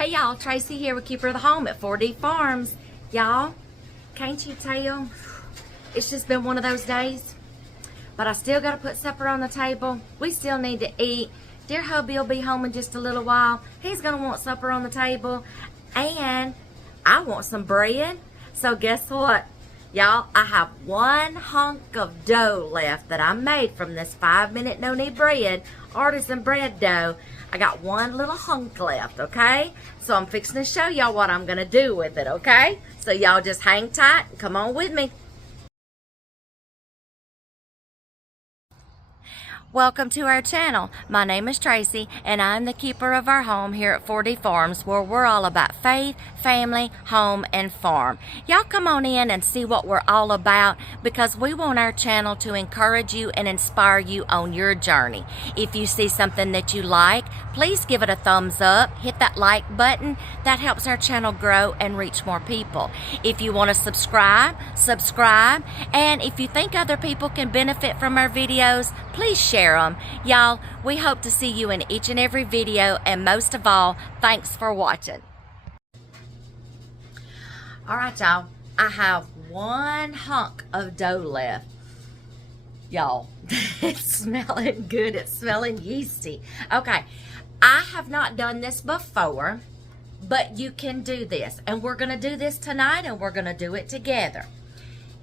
Hey y'all, Tracy here with Keeper of the Home at 4D Farms. Y'all, can't you tell? It's just been one of those days. But I still got to put supper on the table. We still need to eat. Dear hubby will be home in just a little while. He's going to want supper on the table. And I want some bread. So guess what? Y'all, I have one hunk of dough left that I made from this 5-minute no-knead bread, artisan bread dough. I got one little hunk left, okay? So I'm fixing to show y'all what I'm going to do with it, okay? So y'all just hang tight and come on with me. Welcome to our channel. My name is Tracy and I'm the keeper of our home here at 4D Farms, where we're all about faith, family, home, and farm. Y'all come on in and see what we're all about, because we want our channel to encourage you and inspire you on your journey. If you see something that you like, please give it a thumbs up, hit that like button. That helps our channel grow and reach more people. If you want to subscribe, and if you think other people can benefit from our videos, please share them. Y'all, we hope to see you in each and every video, and most of all, thanks for watching. Alright y'all, I have one hunk of dough left. Y'all, it's smelling good, it's smelling yeasty. Okay, I have not done this before, but you can do this, and we're going to do this tonight, and we're going to do it together.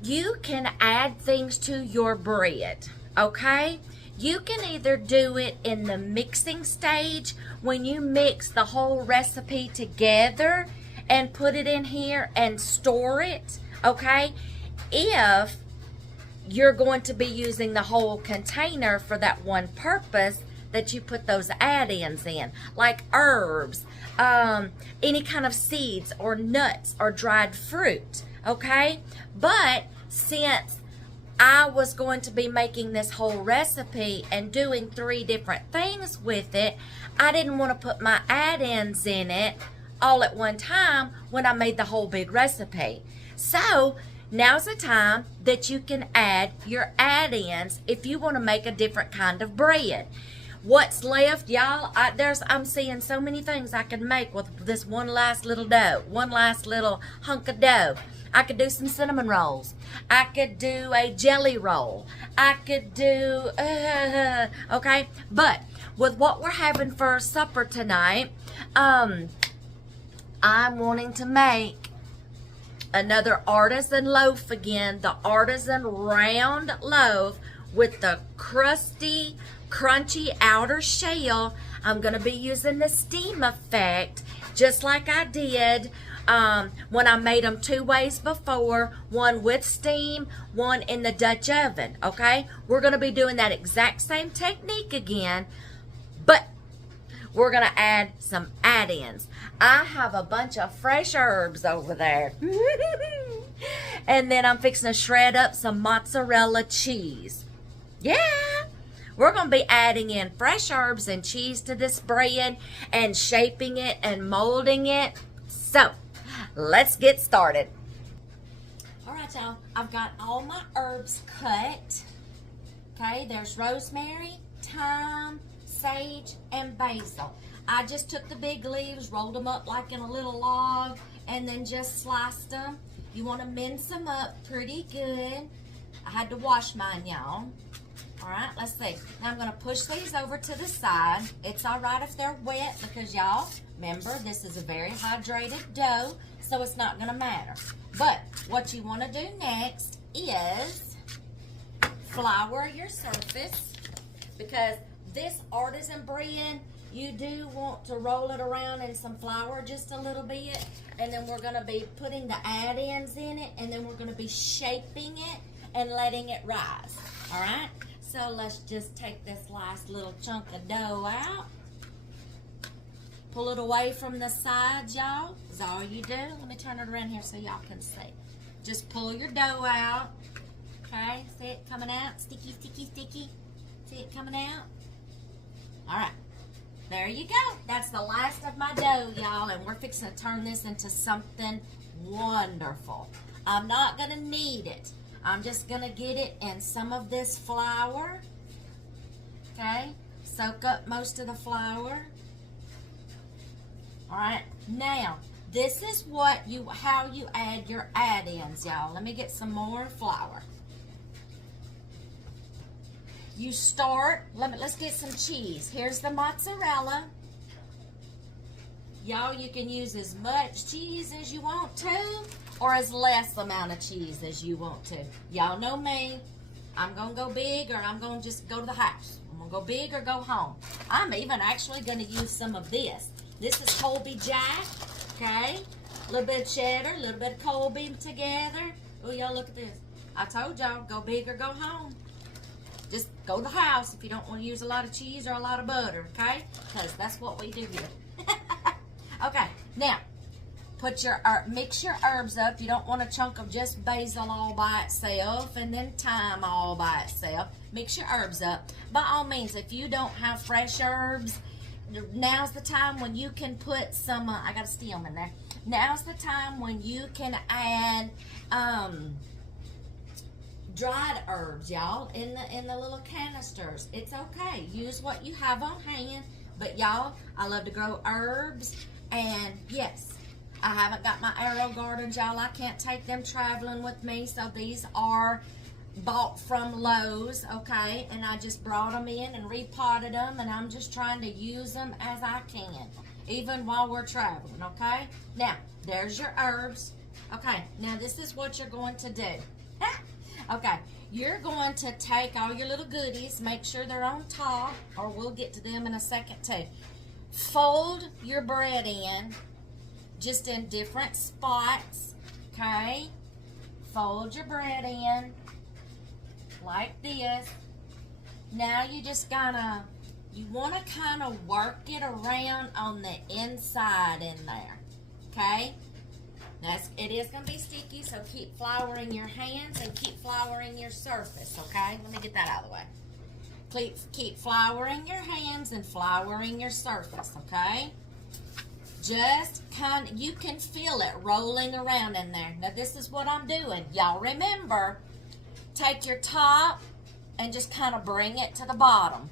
You can add things to your bread, okay? You can either do it in the mixing stage, when you mix the whole recipe together and put it in here and store it, okay? If you're going to be using the whole container for that one purpose that you put those add-ins in, like herbs, any kind of seeds or nuts or dried fruit, okay? But since I was going to be making this whole recipe and doing 3 different things with it, I didn't want to put my add-ins in it all at one time when I made the whole big recipe. So now's the time that you can add your add-ins if you want to make a different kind of bread. What's left, y'all, I'm seeing so many things I can make with this one last little dough, one last little hunk of dough. I could do some cinnamon rolls. I could do a jelly roll. I could do, okay? But with what we're having for supper tonight, I'm wanting to make another artisan loaf again, the artisan round loaf with the crusty, crunchy outer shell. I'm going to be using the steam effect just like I did when I made them 2 ways before, one with steam, one in the Dutch oven, okay? We're going to be doing that exact same technique again, but we're going to add some add-ins. I have a bunch of fresh herbs over there. And then I'm fixing to shred up some mozzarella cheese. Yeah! We're going to be adding in fresh herbs and cheese to this bread and shaping it and molding it. So, let's get started. Alright y'all, I've got all my herbs cut. Okay, there's rosemary, thyme, sage, and basil. I just took the big leaves, rolled them up like in a little log, and then just sliced them. You want to mince them up pretty good. I had to wash mine, y'all. Alright, let's see. Now I'm going to push these over to the side. It's alright if they're wet, because y'all, remember, this is a very hydrated dough, so it's not going to matter. But what you want to do next is flour your surface, because this artisan bread, you do want to roll it around in some flour just a little bit, and then we're going to be putting the add-ins in it, and then we're going to be shaping it and letting it rise. Alright? So let's just take this last little chunk of dough out. Pull it away from the sides, y'all. Is all you do. Let me turn it around here so y'all can see. Just pull your dough out. Okay, see it coming out? Sticky, sticky, sticky. See it coming out? Alright. There you go. That's the last of my dough, y'all, and we're fixing to turn this into something wonderful. I'm not going to knead it. I'm just going to get it in some of this flour. Okay? Soak up most of the flour. Alright? Now, this is how you add your add-ins, y'all. Let me get some more flour. You start, let's get some cheese. Here's the mozzarella. Y'all, you can use as much cheese as you want to, or as less amount of cheese as you want to. Y'all know me. I'm going to go big, or I'm going to just go to the house. I'm going to go big or go home. I'm even actually going to use some of this. This is Colby Jack, okay? A little bit of cheddar, a little bit of Colby together. Oh, y'all, look at this. I told y'all, go big or go home. Just go to the house if you don't want to use a lot of cheese or a lot of butter, okay? Because that's what we do here. Okay, now, mix your herbs up. You don't want a chunk of just basil all by itself and then thyme all by itself. Mix your herbs up. By all means, if you don't have fresh herbs, now's the time when you can put some, I got a stem in there. Now's the time when you can add dried herbs, y'all, in the little canisters. It's okay. Use what you have on hand. But y'all, I love to grow herbs. And yes, I haven't got my arrow gardens, y'all. I can't take them traveling with me. So these are bought from Loaves, okay? And I just brought them in and repotted them. And I'm just trying to use them as I can, even while we're traveling, okay? Now, there's your herbs. Okay, now this is what you're going to do. Okay, you're going to take all your little goodies, make sure they're on top, or we'll get to them in a second too. Fold your bread in, just in different spots, okay? Fold your bread in, like this. Now you just you want to kind of work it around on the inside in there, okay? It is going to be sticky, so keep flouring your hands and keep flouring your surface, okay? Let me get that out of the way. Keep flouring your hands and flouring your surface, okay? Just you can feel it rolling around in there. Now, this is what I'm doing. Y'all remember, take your top and just kind of bring it to the bottom.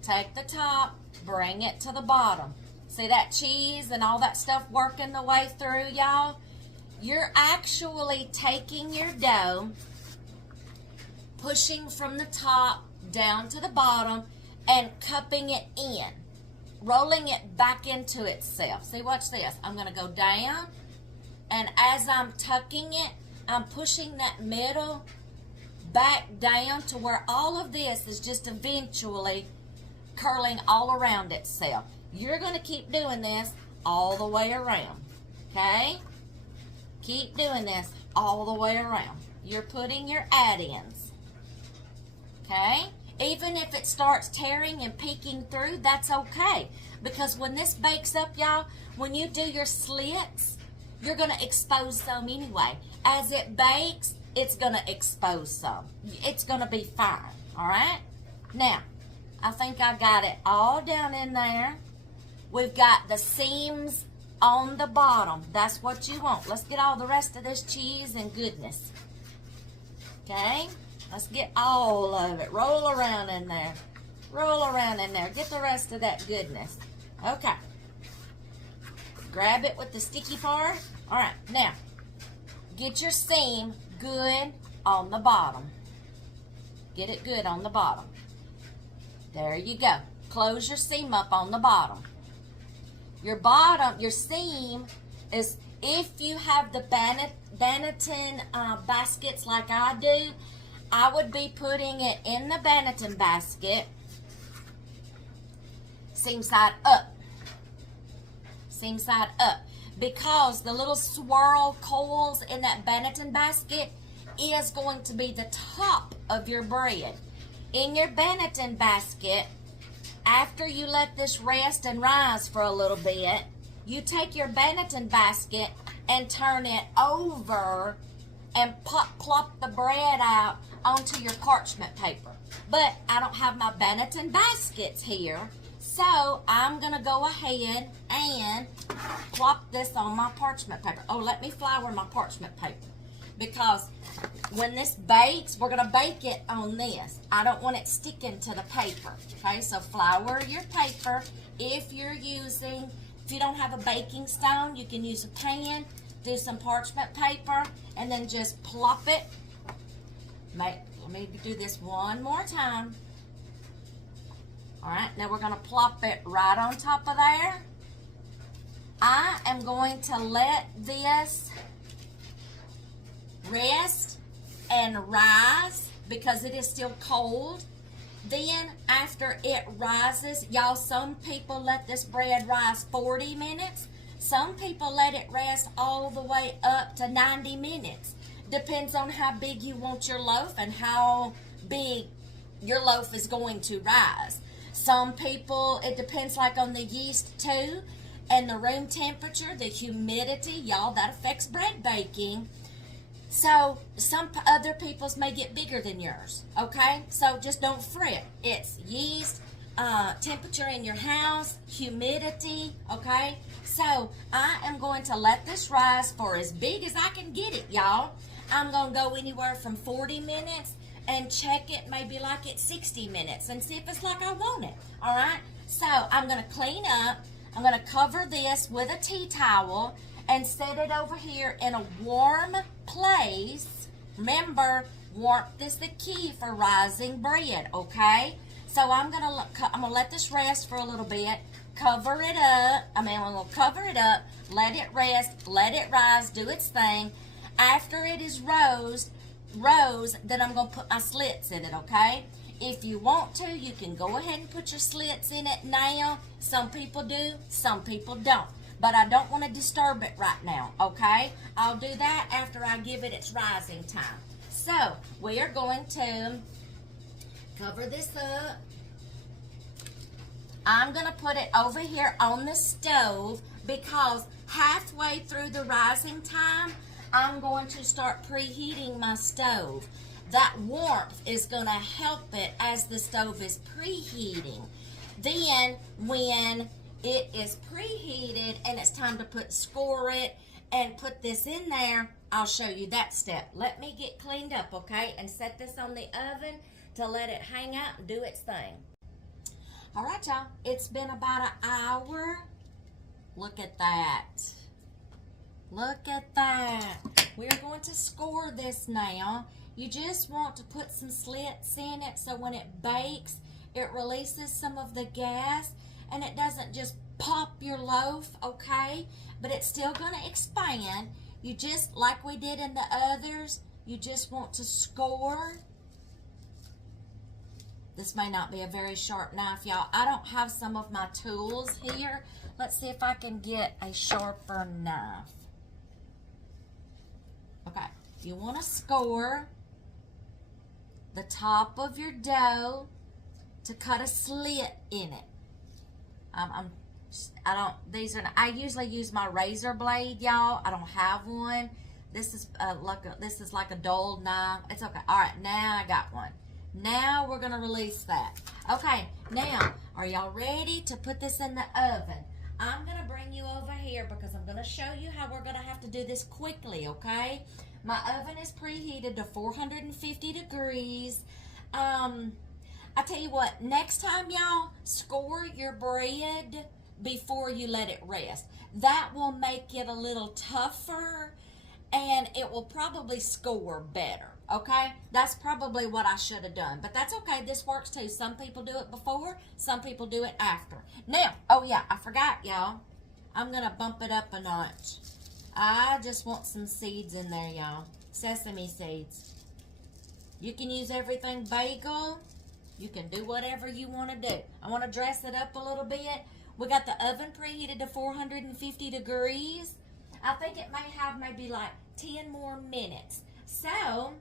Take the top, bring it to the bottom. See that cheese and all that stuff working the way through, y'all? You're actually taking your dough, pushing from the top down to the bottom, and cupping it in, rolling it back into itself. See, watch this. I'm going to go down, and as I'm tucking it, I'm pushing that middle back down to where all of this is just eventually curling all around itself. You're going to keep doing this all the way around, okay? Keep doing this all the way around. You're putting your add-ins, okay? Even if it starts tearing and peeking through, that's okay. Because when this bakes up, y'all, when you do your slits, you're going to expose some anyway. As it bakes, it's going to expose some. It's going to be fine, all right? Now, I think I got it all down in there. We've got the seams on the bottom. That's what you want. Let's get all the rest of this cheese and goodness. Okay? Let's get all of it. Roll around in there. Roll around in there. Get the rest of that goodness. Okay. Grab it with the sticky part. All right. Now, get your seam good on the bottom. Get it good on the bottom. There you go. Close your seam up on the bottom. Your seam is, if you have the Benetton baskets like I do, I would be putting it in the Benetton basket, seam side up. Seam side up. Because the little swirl coils in that Benetton basket is going to be the top of your bread. In your Benetton basket, after you let this rest and rise for a little bit, you take your Benetton basket and turn it over and plop the bread out onto your parchment paper. But I don't have my Benetton baskets here, so I'm going to go ahead and plop this on my parchment paper. Oh, let me flour my parchment paper. Because when this bakes, we're going to bake it on this. I don't want it sticking to the paper. Okay, so flour your paper. If you're using If you don't have a baking stone, you can use a pan, do some parchment paper, and then just plop it. Let me do this one more time. All right, now we're gonna plop it right on top of there. I am going to let this rest and rise because it is still cold. Then after it rises, y'all, some people let this bread rise 40 minutes. Some people let it rest all the way up to 90 minutes. Depends on how big you want your loaf and how big your loaf is going to rise. Some people, it depends like on the yeast too, and the room temperature, the humidity, y'all, that affects bread baking. So some other people's may get bigger than yours, okay? So just don't fret. It's yeast, temperature in your house, humidity, okay? So I am going to let this rise for as big as I can get it, y'all. I'm going to go anywhere from 40 minutes and check it maybe like at 60 minutes and see if it's like I want it, all right? So I'm going to clean up. I'm going to cover this with a tea towel and set it over here in a warm place. Remember, warmth is the key for rising bread, okay? So I'm gonna let this rest for a little bit. Cover it up. I'm gonna cover it up. Let it rest. Let it rise. Do its thing. After it is rose, then I'm gonna put my slits in it, okay? If you want to, you can go ahead and put your slits in it now. Some people do, some people don't. But I don't want to disturb it right now, okay? I'll do that after I give it its rising time. So, we are going to cover this up. I'm going to put it over here on the stove because halfway through the rising time, I'm going to start preheating my stove. That warmth is going to help it as the stove is preheating. Then, when it is preheated and it's time to score it and put this in there, I'll show you that step. Let me get cleaned up, okay, and set this on the oven to let it hang out and do its thing. All right, y'all, it's been about an hour. Look at that. Look at that. We're going to score this now. You just want to put some slits in it so when it bakes, it releases some of the gas and it doesn't just pop your loaf, okay? But it's still going to expand. You just, like we did in the others, you just want to score. This may not be a very sharp knife, y'all. I don't have some of my tools here. Let's see if I can get a sharper knife. Okay, you want to score the top of your dough to cut a slit in it. I usually use my razor blade, y'all. I don't have one. This is like a dull knife. It's okay. All right, now I got one. Now we're gonna release that. Okay, now are y'all ready to put this in the oven? I'm gonna bring you over here because I'm gonna show you how we're gonna have to do this quickly. Okay, my oven is preheated to 450 degrees. I tell you what, next time y'all score your bread before you let it rest. That will make it a little tougher and it will probably score better, okay? That's probably what I should have done, but that's okay. This works too. Some people do it before, some people do it after. Now, oh yeah, I forgot, y'all. I'm going to bump it up a notch. I just want some seeds in there, y'all. Sesame seeds. You can use everything bagel. You can do whatever you want to do. I want to dress it up a little bit. We got the oven preheated to 450 degrees. I think it may have maybe like 10 more minutes. So,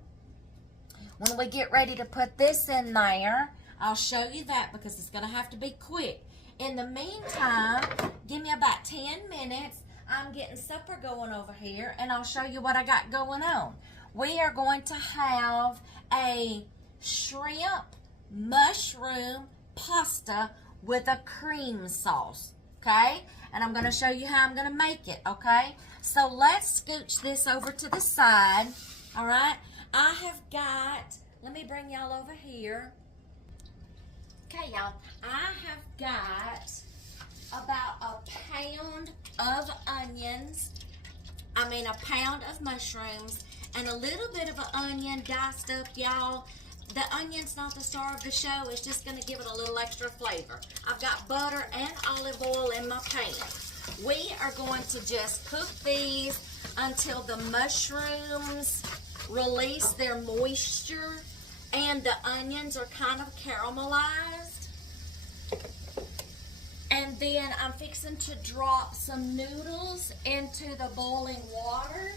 when we get ready to put this in there, I'll show you that because it's going to have to be quick. In the meantime, give me about 10 minutes. I'm getting supper going over here, and I'll show you what I got going on. We are going to have a shrimp mushroom pasta with a cream sauce, okay? And I'm going to show you how I'm going to make it, okay? So let's scooch this over to the side, all right? I have got, let me bring y'all over here. Okay, y'all, I have got about a pound a pound of mushrooms, and a little bit of an onion diced up, y'all. The onion's not the star of the show. It's just going to give it a little extra flavor. I've got butter and olive oil in my pan. We are going to just cook these until the mushrooms release their moisture and the onions are kind of caramelized. And then I'm fixing to drop some noodles into the boiling water.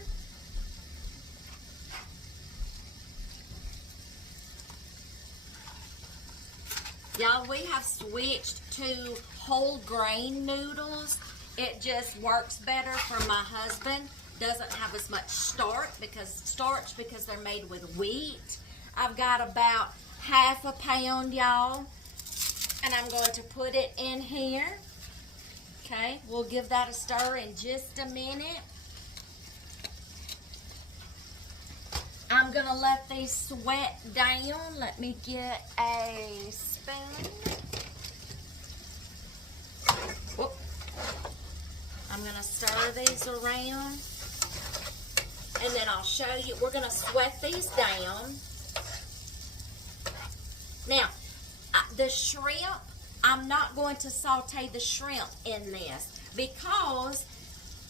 Y'all, we have switched to whole grain noodles. It just works better for my husband. Doesn't have as much starch because they're made with wheat. I've got about half a pound, y'all. And I'm going to put it in here. Okay, we'll give that a stir in just a minute. I'm going to let these sweat down. Let me get a spoon. Whoop. I'm going to stir these around. And then I'll show you. We're going to sweat these down. Now, the shrimp, I'm not going to saute the shrimp in this because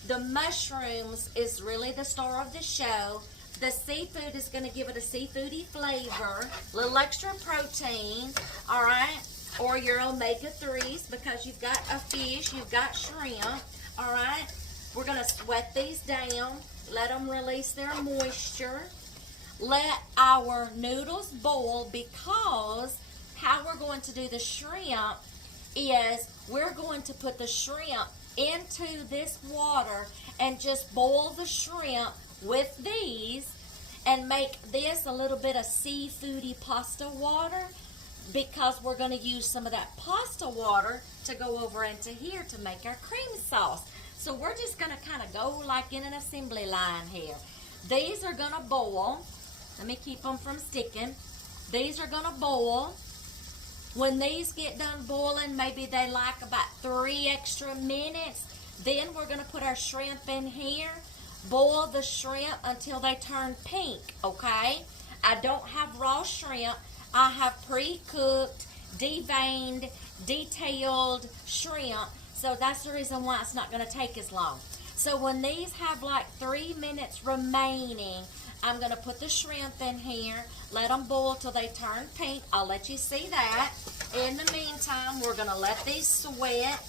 the mushrooms is really the star of the show. The seafood is going to give it a seafoody flavor, a little extra protein, all right? Or your omega-3s because you've got a fish, you've got shrimp, all right? We're going to sweat these down, let them release their moisture. Let our noodles boil because how we're going to do the shrimp is we're going to put the shrimp into this water and just boil the shrimp with these and make this a little bit of seafoody pasta water because we're going to use some of that pasta water to go over into here to make our cream sauce. So we're just going to kind of go like in an assembly line here. These are going to boil. Let me keep them from sticking. These are going to boil. When these get done boiling, maybe they like about 3 extra minutes. Then we're going to put our shrimp in here. Boil the shrimp until they turn pink, okay? I don't have raw shrimp. I have pre-cooked, deveined, detailed shrimp. So that's the reason why it's not going to take as long. So when these have like 3 minutes remaining, I'm going to put the shrimp in here, let them boil till they turn pink. I'll let you see that. In the meantime, we're going to let these sweat.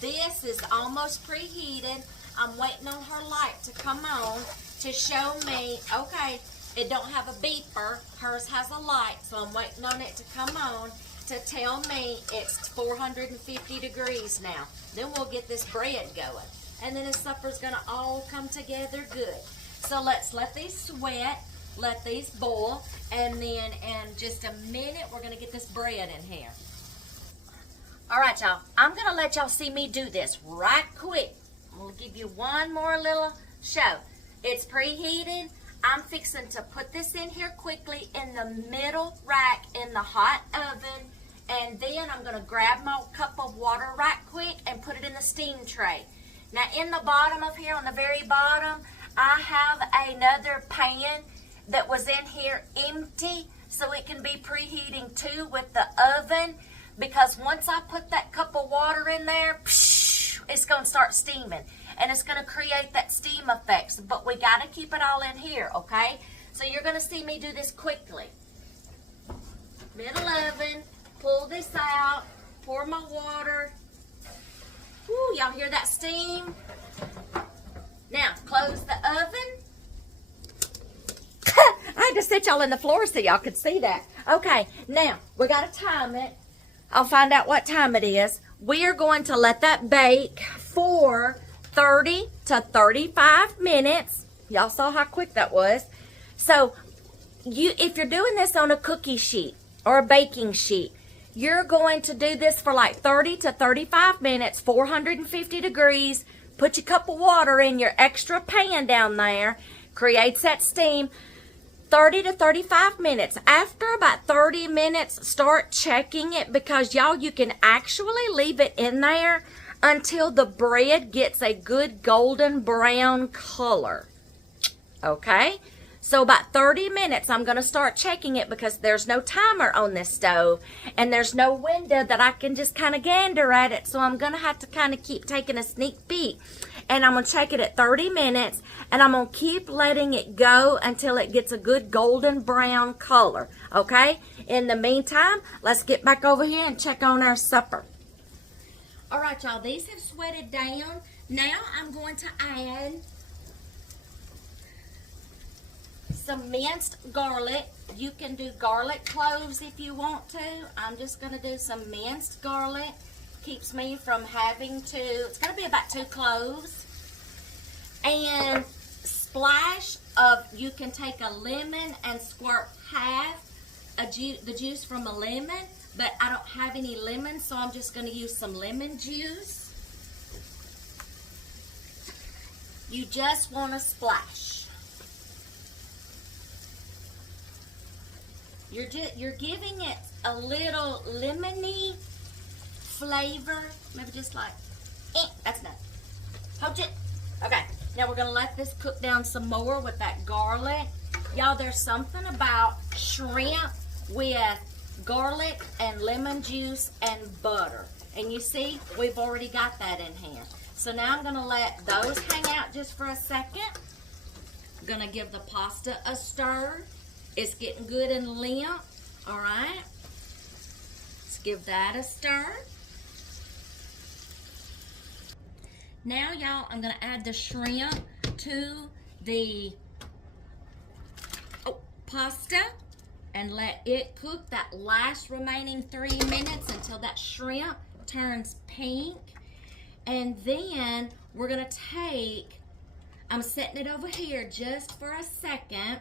This is almost preheated. I'm waiting on her light to come on to show me, okay, it don't have a beeper. Hers has a light, so I'm waiting on it to come on to tell me it's 450 degrees now. Then we'll get this bread going. And then the supper's going to all come together good. So let's let these sweat, let these boil, and then in just a minute, we're going to get this bread in here. All right, y'all. I'm going to let y'all see me do this right quick. We'll give you one more little show. It's preheated. I'm fixing to put this in here quickly in the middle rack in the hot oven. And then I'm going to grab my cup of water right quick and put it in the steam tray. Now, in the bottom of here, on the very bottom, I have another pan that was in here empty so it can be preheating too with the oven, because once I put that cup of water in there, it's going to start steaming and it's going to create that steam effect. But we got to keep it all in here, okay? So you're going to see me do this quickly. Middle oven, pull this out, pour my water. Woo, y'all hear that steam? Now, close the oven. I had to sit y'all in the floor so y'all could see that. Okay, now, we got to time it. I'll find out what time it is. We are going to let that bake for 30 to 35 minutes. Y'all saw how quick that was. So, if you're doing this on a cookie sheet or a baking sheet, you're going to do this for like 30 to 35 minutes, 450 degrees. Put your cup of water in your extra pan down there. Creates that steam. 30 to 35 minutes. After about 30 minutes, start checking it because y'all, you can actually leave it in there until the bread gets a good golden brown color. Okay? So about 30 minutes, I'm going to start checking it because there's no timer on this stove and there's no window that I can just kind of gander at it. So I'm going to have to kind of keep taking a sneak peek. And I'm going to check it at 30 minutes and I'm going to keep letting it go until it gets a good golden brown color. Okay? In the meantime, let's get back over here and check on our supper. All right, y'all, these have sweated down. Now I'm going to add some minced garlic. You can do garlic cloves if you want to. I'm just going to do some minced garlic. Keeps me from having to, it's going to be about 2 cloves. And splash of, you can take a lemon and squirt half the juice from a lemon, but I don't have any lemon, so I'm just going to use some lemon juice. You just want to splash. You're giving it a little lemony flavor. Maybe just like, that's enough. Hold it. Okay, now we're gonna let this cook down some more with that garlic. Y'all, there's something about shrimp with garlic and lemon juice and butter. And you see, we've already got that in here. So now I'm gonna let those hang out just for a second. I'm gonna give the pasta a stir. It's getting good and limp, all right? Let's give that a stir. Now, y'all, I'm gonna add the shrimp to the pasta and let it cook that last remaining 3 minutes until that shrimp turns pink. And then we're gonna take, I'm setting it over here just for a second,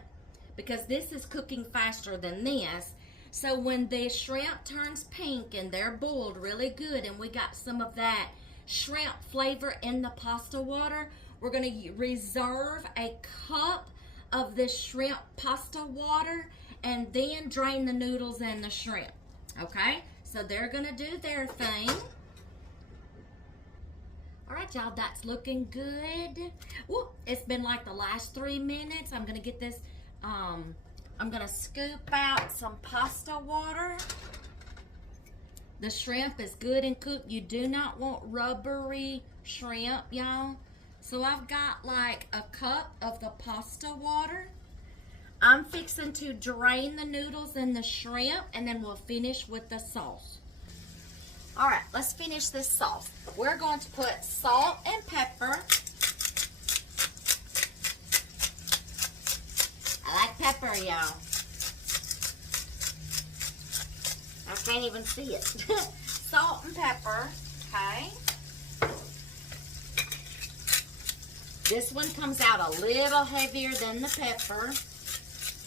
because this is cooking faster than this. So when the shrimp turns pink and they're boiled really good and we got some of that shrimp flavor in the pasta water, we're gonna reserve a cup of this shrimp pasta water and then drain the noodles and the shrimp, okay? So they're gonna do their thing. All right, y'all, that's looking good. Ooh, it's been like the last 3 minutes. I'm gonna get this, I'm gonna scoop out some pasta water. The shrimp is good and cooked. You do not want rubbery shrimp, y'all. So I've got like a cup of the pasta water. I'm fixing to drain the noodles and the shrimp, and then we'll finish with the sauce. All right, let's finish this sauce. We're going to put salt and pepper. I like pepper, y'all. I can't even see it. Salt and pepper, okay. This one comes out a little heavier than the pepper.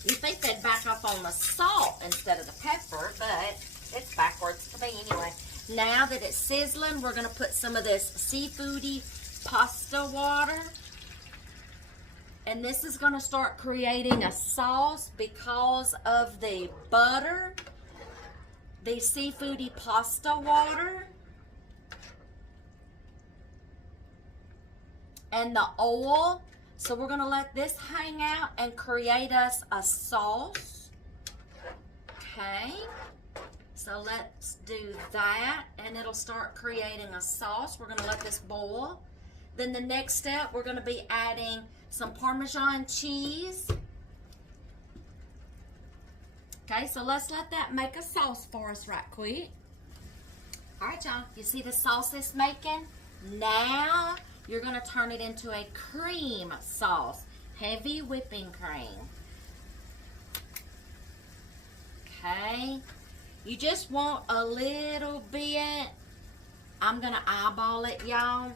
You think they'd back up on the salt instead of the pepper, but it's backwards for me anyway. Now that it's sizzling, we're going to put some of this seafoody pasta water. And this is going to start creating a sauce because of the butter, the seafoody pasta water, and the oil. So we're going to let this hang out and create us a sauce. Okay. So let's do that, and it'll start creating a sauce. We're going to let this boil. Then the next step, we're going to be adding some Parmesan cheese. Okay, so let's let that make a sauce for us right quick. All right, y'all, you see the sauce it's making? Now you're going to turn it into a cream sauce, heavy whipping cream. Okay, you just want a little bit. I'm going to eyeball it, y'all.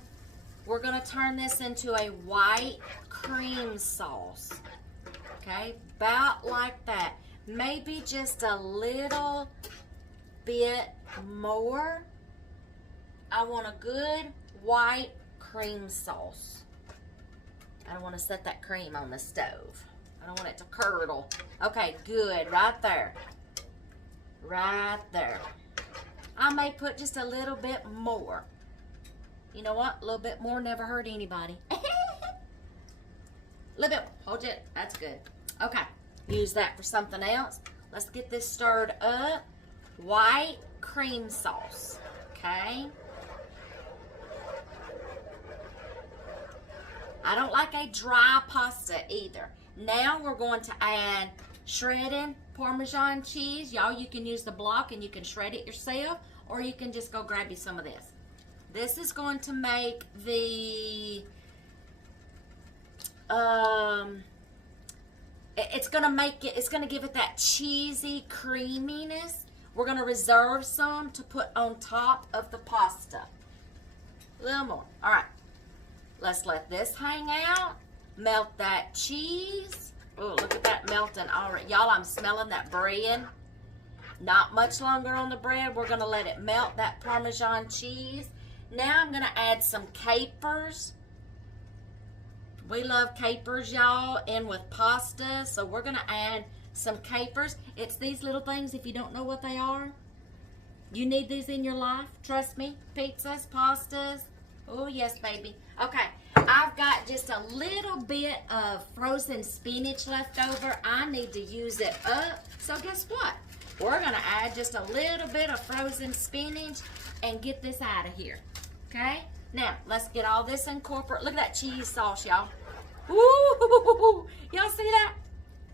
We're going to turn this into a white cream sauce. Okay, about like that. Maybe just a little bit more. I want a good white cream sauce. I don't want to set that cream on the stove. I don't want it to curdle. Okay, good, right there. Right there. I may put just a little bit more. You know what? A little bit more never hurt anybody. A little bit. Hold it. That's good. Okay. Use that for something else. Let's get this stirred up. White cream sauce. Okay. I don't like a dry pasta either. Now we're going to add shredded Parmesan cheese. Y'all, you can use the block and you can shred it yourself, or you can just go grab you some of this. This is going to make the, it's going to give it that cheesy creaminess. We're going to reserve some to put on top of the pasta. A little more. All right. Let's let this hang out. Melt that cheese. Oh, look at that melting already. Y'all, I'm smelling that bread. Not much longer on the bread. We're going to let it melt, that Parmesan cheese. Now I'm going to add some capers. We love capers, y'all, in with pasta. So we're going to add some capers. It's these little things, if you don't know what they are. You need these in your life. Trust me. Pizzas, pastas. Oh, yes, baby. Okay, I've got just a little bit of frozen spinach left over. I need to use it up. So guess what? We're going to add just a little bit of frozen spinach and get this out of here. Okay? Now, let's get all this incorporated. Look at that cheese sauce, y'all. Ooh! Y'all see that?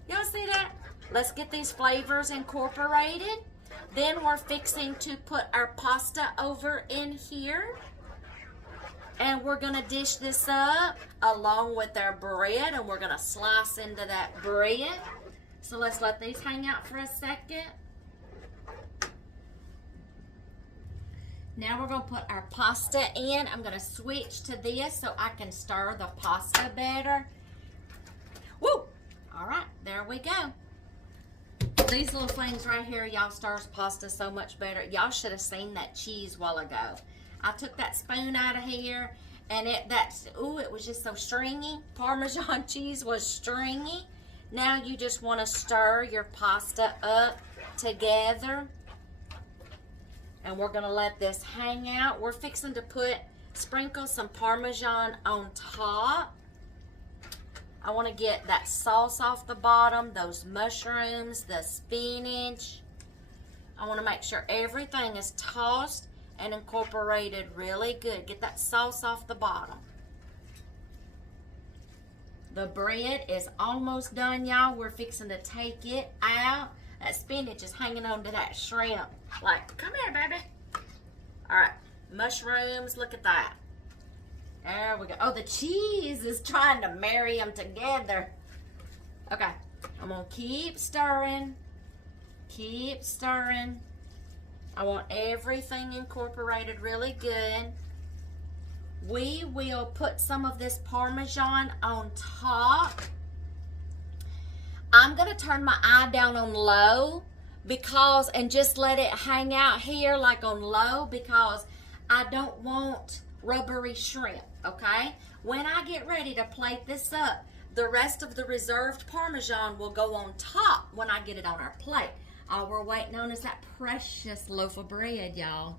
Y'all see that? Let's get these flavors incorporated. Then we're fixing to put our pasta over in here. And we're going to dish this up along with our bread. And we're going to slice into that bread. So let's let these hang out for a second. Now we're going to put our pasta in. I'm going to switch to this so I can stir the pasta better. Woo! All right, there we go. These little things right here, y'all, stirs pasta so much better. Y'all should have seen that cheese a while ago. I took that spoon out of here, and it was just so stringy. Parmesan cheese was stringy. Now you just want to stir your pasta up together. And we're going to let this hang out. We're fixing to sprinkle some Parmesan on top. I want to get that sauce off the bottom, those mushrooms, the spinach. I want to make sure everything is tossed and incorporated really good. Get that sauce off the bottom. The bread is almost done, y'all. We're fixing to take it out. That spinach is hanging on to that shrimp. Like, come here, baby. All right, mushrooms, look at that. There we go. Oh, the cheese is trying to marry them together. Okay, I'm gonna keep stirring. Keep stirring. I want everything incorporated really good. We will put some of this Parmesan on top. I'm going to turn my eye down on low and just let it hang out here like on low because I don't want rubbery shrimp, okay? When I get ready to plate this up, the rest of the reserved Parmesan will go on top when I get it on our plate. All we're waiting on is that precious loaf of bread, y'all.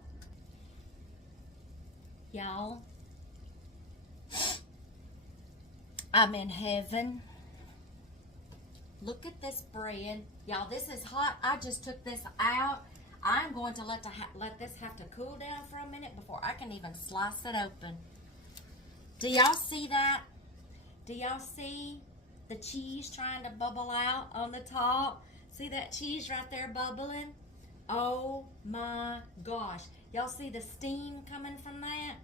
Y'all, I'm in heaven. Look at this bread. Y'all, this is hot. I just took this out. I'm going to let this have to cool down for a minute before I can even slice it open. Do y'all see that? Do y'all see the cheese trying to bubble out on the top? See that cheese right there bubbling? Oh my gosh. Y'all see the steam coming from that?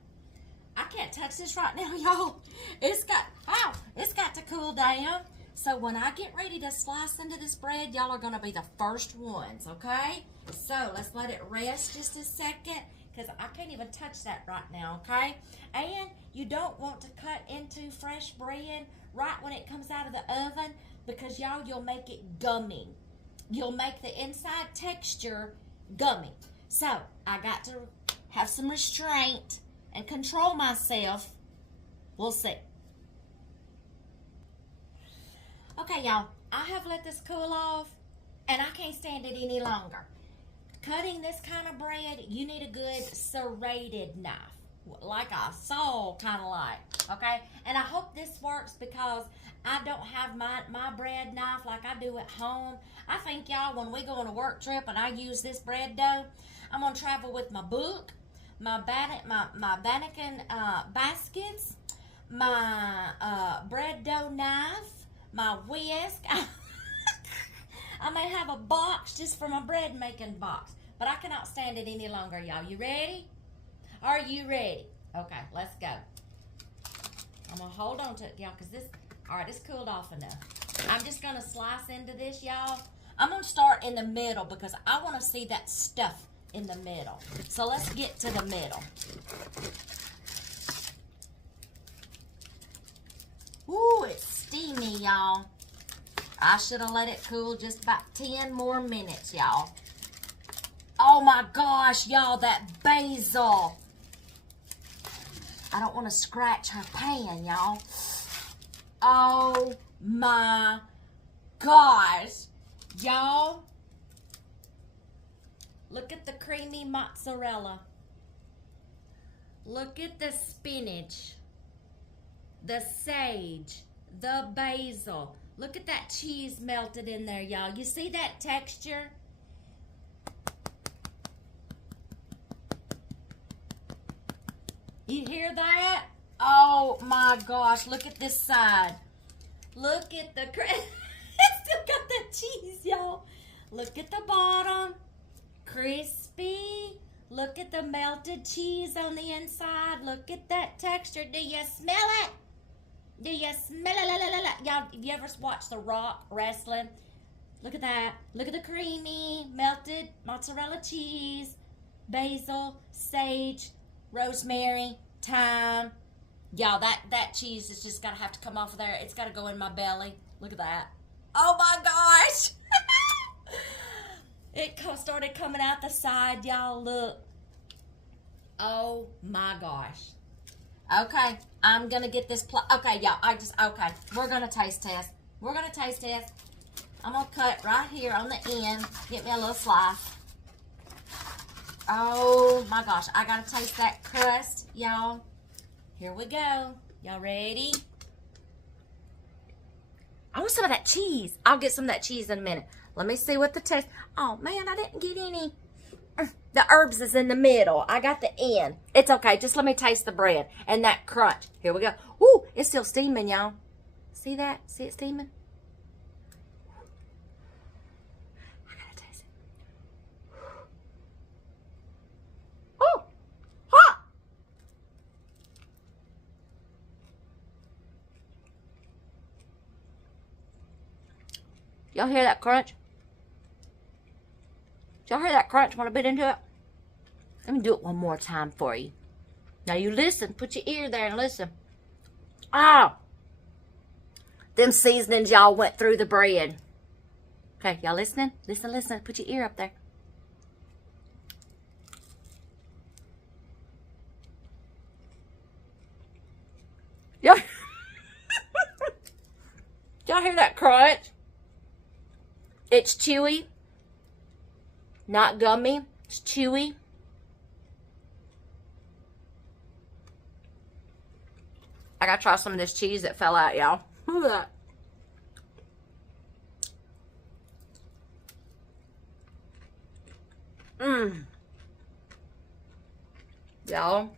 I can't touch this right now, y'all. It's got to cool down. So when I get ready to slice into this bread, y'all are going to be the first ones, okay? So let's let it rest just a second because I can't even touch that right now, okay? And you don't want to cut into fresh bread right when it comes out of the oven because, y'all, you'll make it gummy. You'll make the inside texture gummy. So I got to have some restraint and control myself. We'll see. Okay, y'all, I have let this cool off, and I can't stand it any longer. Cutting this kind of bread, you need a good serrated knife, like a saw, kind of like, okay? And I hope this works because I don't have my bread knife like I do at home. I think, y'all, when we go on a work trip and I use this bread dough, I'm going to travel with my book, my Bannekin baskets, my bread dough knife, my whisk. I may have a box just for my bread making box, but I cannot stand it any longer, y'all. You ready? Are you ready? Okay, let's go. I'm gonna hold on to it, y'all, because this cooled off enough. I'm just gonna slice into this, y'all. I'm gonna start in the middle because I want to see that stuff in the middle. So let's get to the middle. Ooh, it's steamy, y'all. I should have let it cool just about 10 more minutes, y'all. Oh my gosh, y'all, that basil. I don't want to scratch her pan, y'all. Oh my gosh. Y'all, look at the creamy mozzarella. Look at the spinach, the sage, the basil. Look at that cheese melted in there, y'all. You see that texture? You hear that? Oh my gosh, look at this side. Look at the it's still got that cheese, y'all. Look at the bottom. Crispy. Look at the melted cheese on the inside. Look at that texture. Do you smell it? Do you smell it? Y'all, have you ever watched The Rock wrestling? Look at that. Look at the creamy, melted mozzarella cheese, basil, sage, rosemary, thyme. Y'all, that cheese is just have to come off of there. It's got to go in my belly. Look at that. Oh my gosh. It started coming out the side, y'all. Look. Oh my gosh. Okay, I'm gonna get this okay, y'all, okay, we're gonna taste test. We're gonna taste test. I'm gonna cut right here on the end. Get me a little slice. Oh my gosh, I gotta taste that crust, y'all. Here we go. Y'all ready? I want some of that cheese. I'll get some of that cheese in a minute. Let me see what the taste. Oh man, I didn't get any. The herbs is in the middle. I got the end. It's okay. Just let me taste the bread and that crunch. Here we go. Ooh, it's still steaming, y'all. See that? See it steaming? I gotta taste it. Oh, hot. Y'all hear that crunch? Did y'all hear that crunch when I bit into it? Let me do it one more time for you. Now you listen. Put your ear there and listen. Oh. Them seasonings y'all went through the bread. Okay, y'all listening? Listen, listen. Put your ear up there. Y'all hear that crunch? It's chewy. Not gummy. It's chewy. I gotta try some of this cheese that fell out, y'all. Look at that. Mmm. Y'all.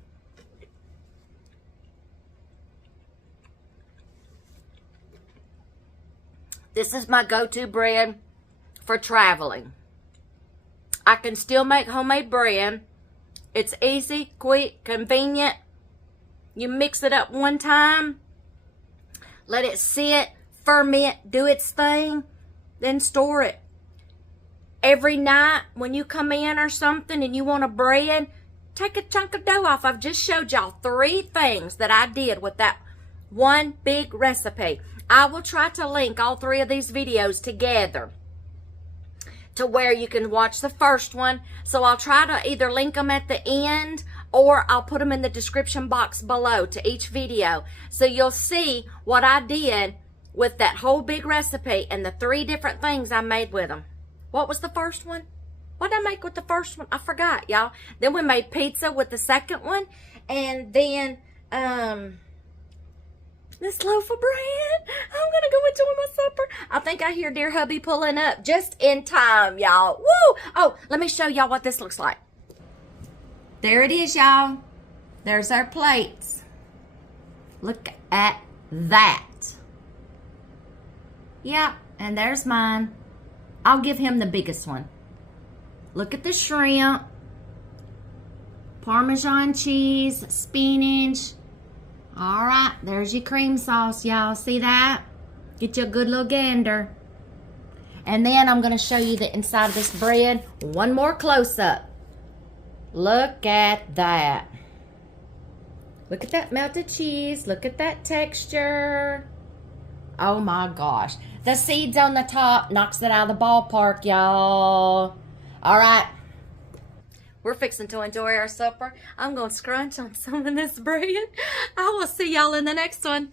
This is my go-to bread for traveling. I can still make homemade bread. It's easy, quick, convenient. You mix it up one time, let it sit, ferment, do its thing, then store it. Every night when you come in or something and you want a bread, take a chunk of dough off. I've just showed y'all 3 things that I did with that one big recipe. I will try to link all 3 of these videos together to where you can watch the first one. So I'll try to either link them at the end or I'll put them in the description box below to each video. So you'll see what I did with that whole big recipe and the 3 different things I made with them. What was the first one? What did I make with the first one? I forgot, y'all. Then we made pizza with the second one. And then, this loaf of bread. I'm gonna go enjoy my supper. I think I hear dear hubby pulling up just in time, y'all. Woo! Oh, let me show y'all what this looks like. There it is, y'all. There's our plates. Look at that. Yeah, and there's mine. I'll give him the biggest one. Look at the shrimp, Parmesan cheese, spinach. All right, there's your cream sauce, y'all. See that? Get you a good little gander. And then I'm going to show you the inside of this bread. One more close-up. Look at that. Look at that melted cheese. Look at that texture. Oh my gosh. The seeds on the top knocks it out of the ballpark, y'all. All right. We're fixing to enjoy our supper. I'm going to scrunch on some of this bread. I will see y'all in the next one.